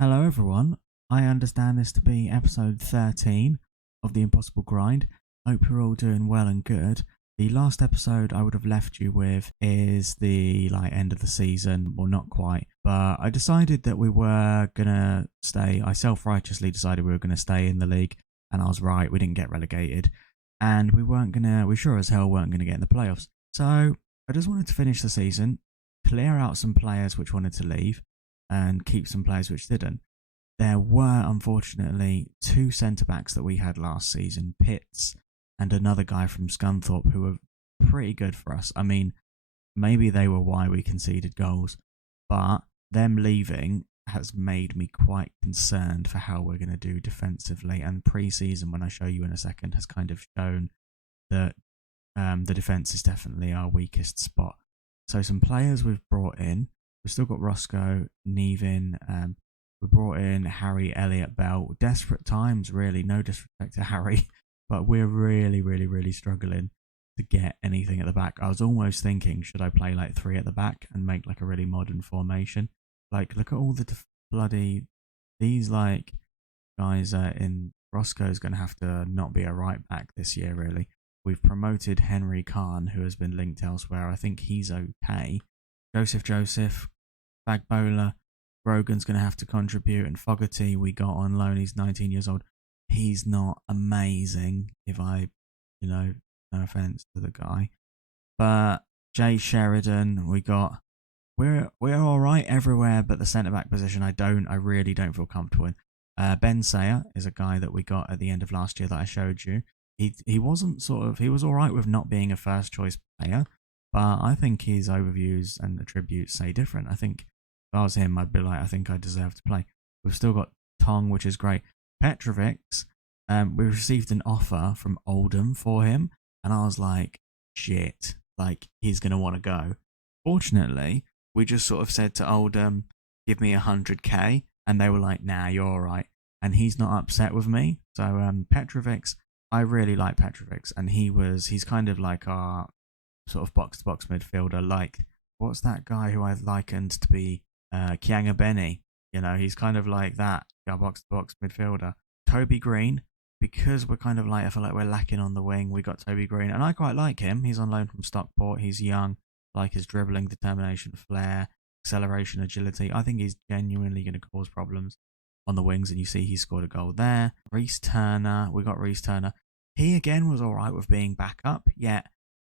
Hello, everyone. I understand this to be episode 13 of the Impossible Grind. Hope you're all doing well and good. The last episode I would have left you with is the end of the season. Well, not quite, but I decided that we were gonna stay. I self-righteously decided we were gonna stay in the league, and I was right. We didn't get relegated, and we weren't gonna. We sure as hell weren't gonna get in the playoffs. So I just wanted to finish the season, clear out some players which wanted to leave and keep some players which didn't. There were, unfortunately, two centre backs that we had last season, Pitts and another guy from Scunthorpe, who were pretty good for us. I mean, maybe they were why we conceded goals, but them leaving has made me quite concerned for how we're going to do defensively. And pre-season, when I show you in a second, has kind of shown that the defence is definitely our weakest spot. So some players we've brought in. We've still got Roscoe, Nevin. We brought in Harry, Elliott, Bell. Desperate times, really. No disrespect to Harry, but we're really, really, really struggling to get anything at the back. I was almost thinking, should I play like three at the back and make like a really modern formation? Like, look at all the these guys in Roscoe's going to have to not be a right back this year, really. We've promoted Henry Khan, who has been linked elsewhere. I think he's okay. Joseph, Bagbola, Brogan's going to have to contribute, and Fogarty we got on loan. He's 19 years old. He's not amazing, no offense to the guy. But Jay Sheridan, we're all right everywhere, but the centre back position, I really don't feel comfortable in. Ben Sayer is a guy that we got at the end of last year that I showed you. He was all right with not being a first choice player, but I think his overviews and attributes say different. I think if I was him, I'd be like, I think I deserve to play. We've still got Tong, which is great. Petrovic, we received an offer from Oldham for him, and I was like, shit, like he's going to want to go. Fortunately, we just sort of said to Oldham, give me 100k, and they were like, nah, you're all right. And he's not upset with me. So Petrovic, I really like Petrovic, and he's kind of like our sort of box-to-box midfielder. Like, what's that guy who I've likened to be Kianga Benny? He's kind of like that, our box-to-box midfielder. Toby Green, because we're kind of like, I feel like we're lacking on the wing, we got Toby Green, and I quite like him. He's on loan from Stockport. He's young, like his dribbling, determination, flair, acceleration, agility. I think he's genuinely going to cause problems on the wings, and you see he scored a goal there. Reece Turner, we got Reece Turner. He again was all right with being back up, yet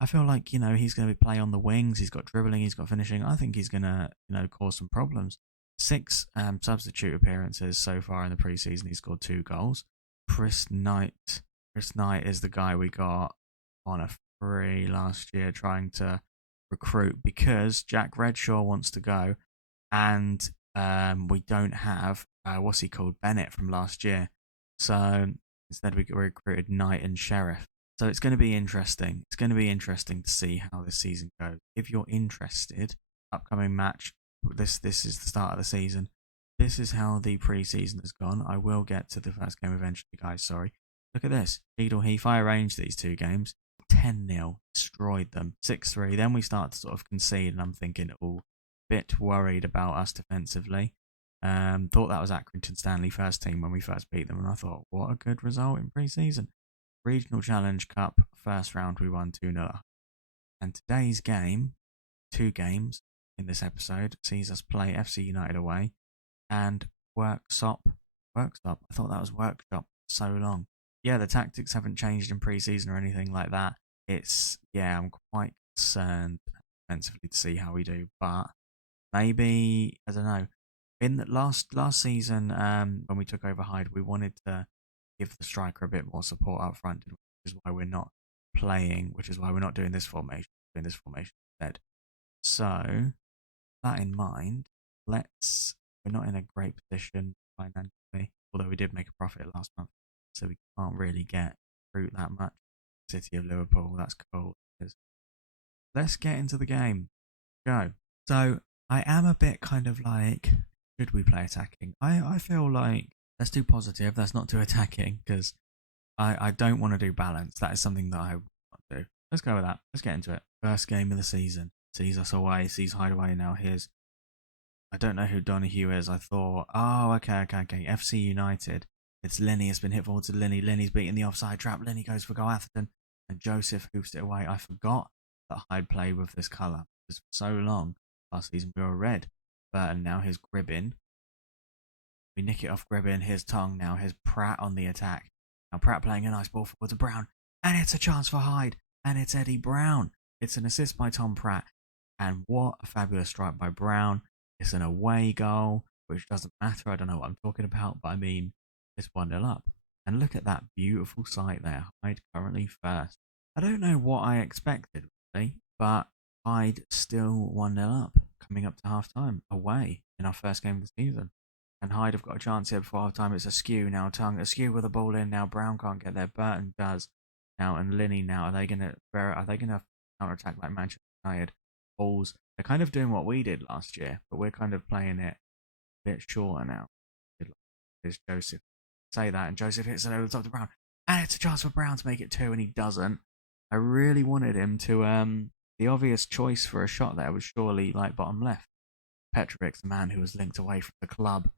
I feel like, he's going to play on the wings. He's got dribbling, he's got finishing. I think he's going to, cause some problems. 6 substitute appearances so far in the preseason. He scored 2 goals. Chris Knight is the guy we got on a free last year trying to recruit because Jack Redshaw wants to go, and we don't have, what's he called, Bennett from last year. So instead we recruited Knight and Sheriff. So it's going to be interesting. It's going to be interesting to see how this season goes. If you're interested, upcoming match, this is the start of the season. This is how the pre-season has gone. I will get to the first game eventually, guys. Sorry. Look at this. Cheadle Heath. I arranged these 2 games. 10-0. Destroyed them. 6-3. Then we start to sort of concede, and I'm thinking, bit worried about us defensively. Thought that was Accrington Stanley first team when we first beat them, and I thought, what a good result in pre-season. Regional Challenge Cup, first round we won 2-0. And today's game, 2 games in this episode, sees us play FC United away and Worksop. I thought that was Workshop so long. Yeah, the tactics haven't changed in pre-season or anything like that. I'm quite concerned defensively to see how we do, but maybe, I don't know. In the last season, when we took over Hyde, we wanted to give the striker a bit more support up front, which is why we're not doing this formation, instead. So, that in mind, we're not in a great position financially, although we did make a profit last month, so we can't really get fruit that much. City of Liverpool, that's cool. Let's get into the game. Go. So, I am a bit kind of like, should we play attacking? I feel like let's do positive. Let's not do attacking because I don't want to do balance. That is something that I want to do. Let's go with that. Let's get into it. First game of the season. Sees us away. Sees Hyde away now. Here's I don't know who Donahue is. I thought, oh, okay. FC United. It's Lenny. It's been hit forward to Lenny. Lenny's beating the offside trap. Lenny goes for goal. Atherton and Joseph hoofs it away. I forgot that Hyde played with this colour because for so long last season we were red. But now here's Gribbin. We nick it off Gribbin. Here's Tongue now. Here's Pratt on the attack. Now Pratt playing a nice ball forward to Brown. And it's a chance for Hyde. And it's Eddie Brown. It's an assist by Tom Pratt. And what a fabulous strike by Brown. It's an away goal, which doesn't matter. I don't know what I'm talking about, but I mean, it's 1-0 up. And look at that beautiful sight there. Hyde currently first. I don't know what I expected, really, but Hyde still 1-0 up, coming up to half time, away in our first game of the season. And Hyde have got a chance here before half time. It's Askew now. Tongue Askew with a ball in now. Brown can't get there. Burton does now, and Linney now. Are they gonna counter attack like Manchester United? Balls. They're kind of doing what we did last year, but we're kind of playing it a bit shorter now. Here's Joseph. Say that, and Joseph hits it over the top to Brown, and it's a chance for Brown to make it 2, and he doesn't. I really wanted him to. The obvious choice for a shot there was surely like bottom left. Petrovic, the man who was linked away from the club.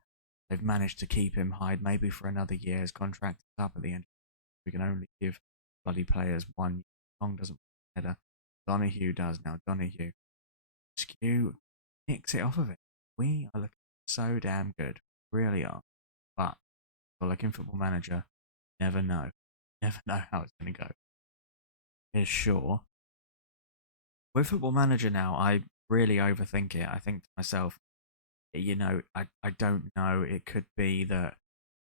They've managed to keep him Hyde maybe for another year. His contract is up at the end. We can only give bloody players 1 year. Long doesn't matter. Donahue does now. Donahue. Skew nicks it off of it. We are looking so damn good. Really are. But for like in Football Manager, never know. Never know how it's going to go. Here's Shaw. With Football Manager now, I really overthink it. I think to myself, I don't know. It could be that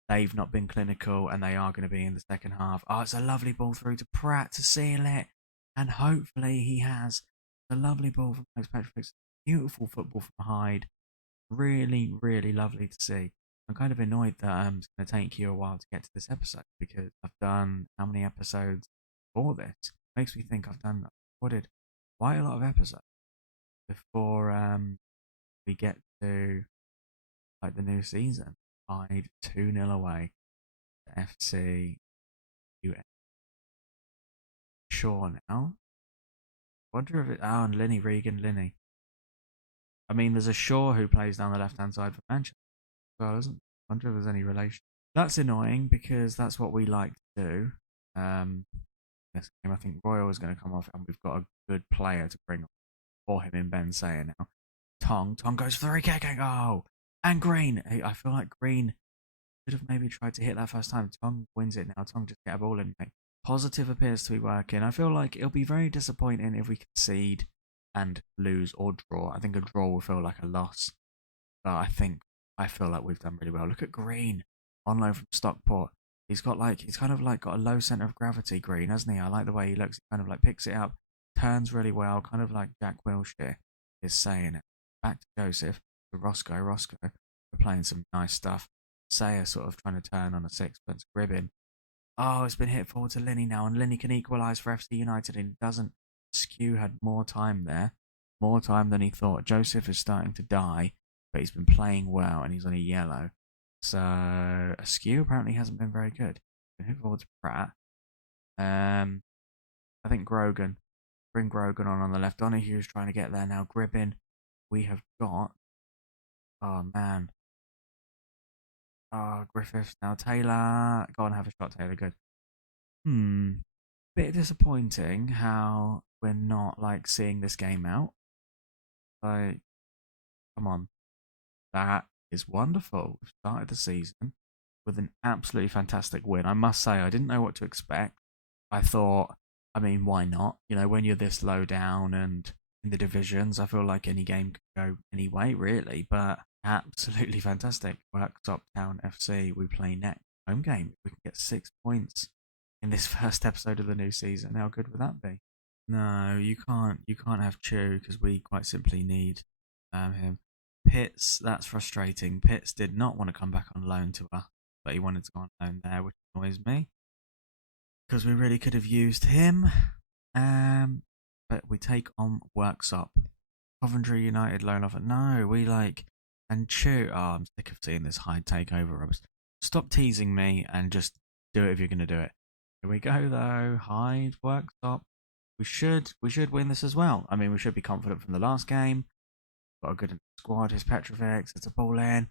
they've not been clinical and they are going to be in the second half. Oh, it's a lovely ball through to Pratt to seal it. And hopefully he has. A lovely ball from Max Petrovic. Beautiful football from Hyde. Really, really lovely to see. I'm kind of annoyed that it's going to take you a while to get to this episode because I've done how many episodes for this? It makes me think I've recorded quite a lot of episodes before we get to like the new season. Hyde 2-0 away to FC US. Sure now. Wonder if it. Oh, and Linney. I mean, there's a Shaw who plays down the left-hand side for Manchester. Well, isn't? Wonder if there's any relation. That's annoying because that's what we like to do. This game, I think Royal is going to come off, and we've got a good player to bring for him in Ben Sayer now. Tong goes for the kick. Oh, and Green. I feel like Green should have maybe tried to hit that first time. Tong wins it now. Tong just get a ball in. Positive appears to be working. I feel like it'll be very disappointing if we concede and lose or draw. I think a draw will feel like a loss. But I feel like we've done really well. Look at Green on loan from Stockport. He's kind of like got a low centre of gravity, Green, hasn't he? I like the way he looks. He kind of like picks it up, turns really well, kind of like Jack Wilshere is saying it. Back to Joseph, to Roscoe. We're playing some nice stuff. Sayer sort of trying to turn on a sixpence. Gribbin. Oh, it's been hit forward to Linney now, and Linney can equalise for FC United, and he doesn't. Skew had more time there, more time than he thought. Joseph is starting to die, but he's been playing well, and he's on a yellow. So Askew apparently hasn't been very good. Been hit forward to Pratt. I think Grogan. Bring Grogan on the left. Donahue's trying to get there now. Gribbin. We have got. Oh man. Oh, Griffiths now. Taylor. Go on, have a shot, Taylor. Good. Bit disappointing how we're not like seeing this game out. Like, come on. That is wonderful. We've started the season with an absolutely fantastic win. I must say, I didn't know what to expect. I thought, I mean, why not? You know, when you're this low down and in the divisions, I feel like any game could go any way, really. But absolutely fantastic. Worktop Town FC, we play next. Home game. We can get 6 points in this first episode of the new season. How good would that be? No, you can't. You can't have Chu because we quite simply need him. Pitts, that's frustrating. Pitts did not want to come back on loan to us, but he wanted to go on loan there, which annoys me because we really could have used him. But we take on Worksop. Coventry United loan offer. No, we like and Chu. Oh, I'm sick of seeing this Hyde takeover rubbish. Stop teasing me and just do it if you're going to do it. Here we go though. Hyde Worksop. We should win this as well. I mean, we should be confident from the last game. got a good squad. His Petrovic, it's a ball in.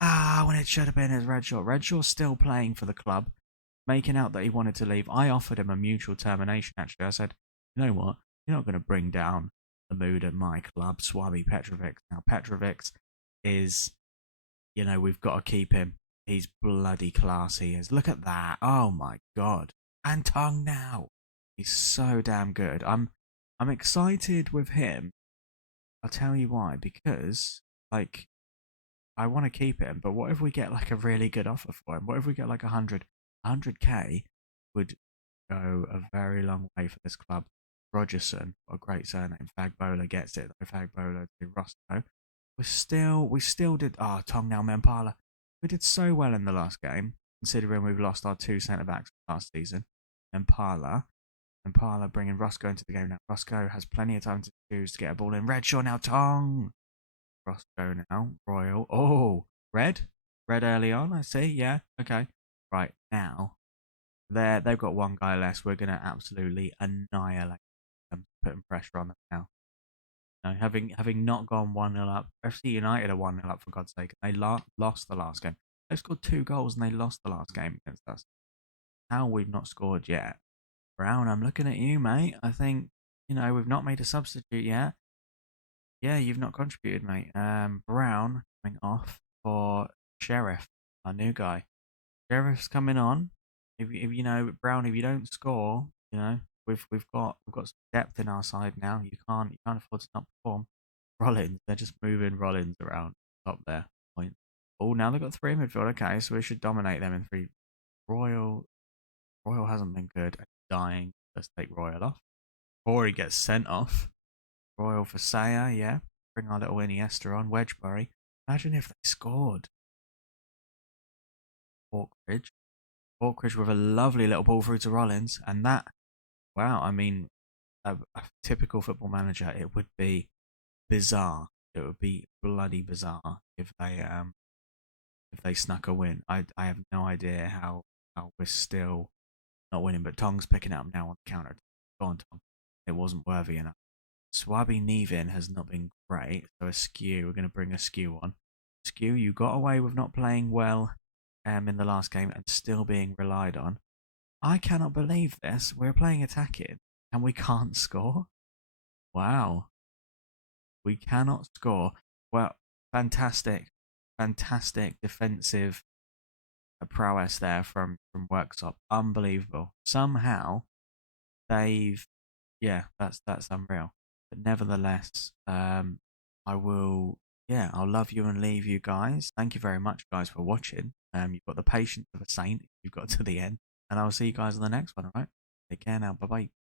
Ah, when it should have been his Redshaw. Redshaw's still playing for the club, making out that he wanted to leave. I offered him a mutual termination, actually. I said, you know what? You're not going to bring down the mood at my club, Swabi Petrovic. Now, Petrovic is, we've got to keep him. He's bloody class, he is. Look at that. Oh, my God. And Tongue now. He's so damn good. I'm excited with him. I'll tell you why. Because, I want to keep him, but what if we get a really good offer for him? What if we get 100k would go a very long way for this club. Rogerson, what a great surname. Fagbola gets it. Fagbola to Roscoe. We still did. Tom now Mempala. We did so well in the last game, considering we've lost our 2 centre backs last season. Mempala bringing Roscoe into the game now. Roscoe has plenty of time to choose to get a ball in. Redshaw now. Tong. Roscoe now. Royal. Oh, red early on. I see. Yeah. Okay. Right now, they've got one guy less. We're gonna absolutely annihilate them, putting pressure on them now. Having not gone 1-0 up, FC United are 1-0 up for God's sake. They lost the last game. They've scored 2 goals and they lost the last game against us. How we've not scored yet? Brown, I'm looking at you, mate. I think we've not made a substitute yet. Yeah, you've not contributed, mate. Brown coming off for Sheriff, our new guy. Sheriff's coming on. If Brown, if you don't score, we've got some depth in our side now. You can't afford to not perform. Rollins, they're just moving Rollins around top there. Point. Oh, now they've got 3 in midfield. Okay, so we should dominate them in 3. Royal hasn't been good at dying. Let's take Royal off. Or he gets sent off. Royal for Saya, yeah. Bring our little Iniesta on. Wedgbury. Imagine if they scored. Hawkridge with a lovely little ball through to Rollins. And that, wow, I mean, a typical football manager, it would be bizarre. It would be bloody bizarre if they snuck a win. I have no idea how we're still not winning. But Tong's picking up now on the counter. Go on, Tong. It wasn't worthy enough. Swabi Nevin has not been great. So Askew, we're going to bring Askew on. Askew, you got away with not playing well in the last game and still being relied on. I cannot believe this. We're playing attacking and we can't score. Wow. We cannot score. Well, fantastic defensive prowess there from Worksop. Unbelievable. Somehow that's unreal. But nevertheless, I'll love you and leave you guys. Thank you very much, guys, for watching. You've got the patience of a saint. You've got to the end. And I'll see you guys on the next one, alright? Take care now. Bye-bye.